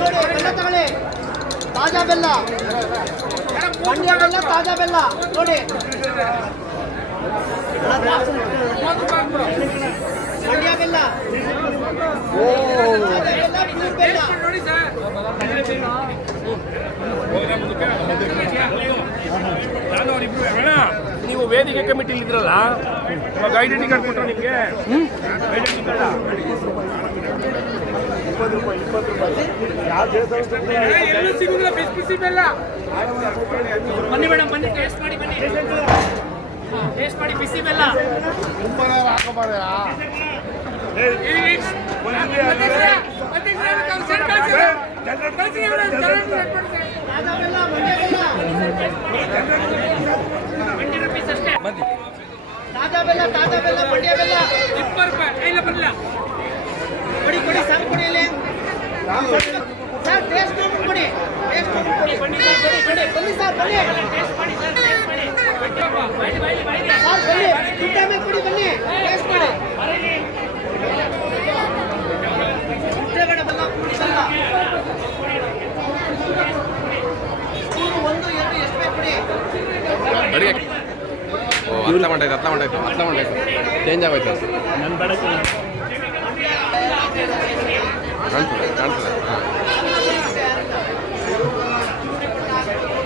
ನೋಡಿ ಬೆಲ್ಲ ತಗೊಳ್ಳಿ, ತಾಜಾ ಬೆಲ್ಲ, ಮಂಡ್ಯ ಬೆಲ್ಲ, ತಾಜಾ ಬೆಲ್ಲ ನೋಡಿ. ಮಂಡ್ಯ ಬೆಲ್ಲ, ಬೆಲ್ಲ ನೀವು ವೇದಿಕೆ ಕಮಿಟಿ ಇದ್ರಲ್ಲ, ಐಡೆಂಟಿ ಕಾರ್ಡ್ ಕೊಟ್ಟರೆ ನಿಮಗೆ ಐಡೆಂಟಿ ಕಾರ್ಡ್ ಎಲ್ಲೂ ಸಿಗುದಿಲ್ಲ. ಬಿಸಿ ಬಿಸಿ ಬೆಲ್ಲ. ಬನ್ನಿ ಮೇಡಮ್, ಬನ್ನಿ ಟೇಸ್ಟ್ ಮಾಡಿ, ಬನ್ನಿ ಟೇಸ್ಟ್ ಮಾಡಿ ಬಿಸಿ ಬೆಲ್ಲ. ತಾಜಾ ಬೆಲ್ಲ, ತಾಜಾ ಬೆಲ್ಲ, ಮಂಡ್ಯ ಬೆಲ್ಲ 20 ರೂಪಾಯಿ. ಇಲ್ಲ ಬರಲ್ಲ, ಕೊಡಿ ಕೊಡಿ ಸರ್, ಕೊಡಿ ಇಲ್ಲಿ ಸರ್. ಟೇಸ್ಟ್ ನೋಡ್ಬಿಟ್ಟು ಕೊಡಿ, ಟೇಸ್ಟ್ ನೋಡ್ಬಿಟ್ಟು ಕೊಡಿ. ಬನ್ನಿ ಸರ್, ಬನ್ನಿ ಟೇಸ್ಟ್ ಮಾಡಿ ಸರ್, ಟೇಸ್ಟ್ ಮಾಡಿ. ಬೈಲಿ ಬೈಲಿ ಬೈಲಿ ಸರ್, ಬನ್ನಿ ದುಡ್ಡಾಮೆ ಕೊಡಿ, ಬನ್ನಿ ಟೇಸ್ಟ್ ಮಾಡಿ. ದುಡ್ಡೇ ಬೇಡ, ಬೆಲ್ಲ ಪುಡಿ ಬೆಲ್ಲ. ಸ್ಪೂನು 1, 2 ಎಷ್ಟು ಬೇಕು ಕೊಡಿ. ಅಡುಗೆ ಅರ್ಥ ಮಾಡಾಯ್ತು ಚೇಂಜ್ ಆಗೋಯ್ತು. ನನ್ನ ಬಡಕ್ಕೆ ಕಾಣ್ತದೆ ಹಾಂ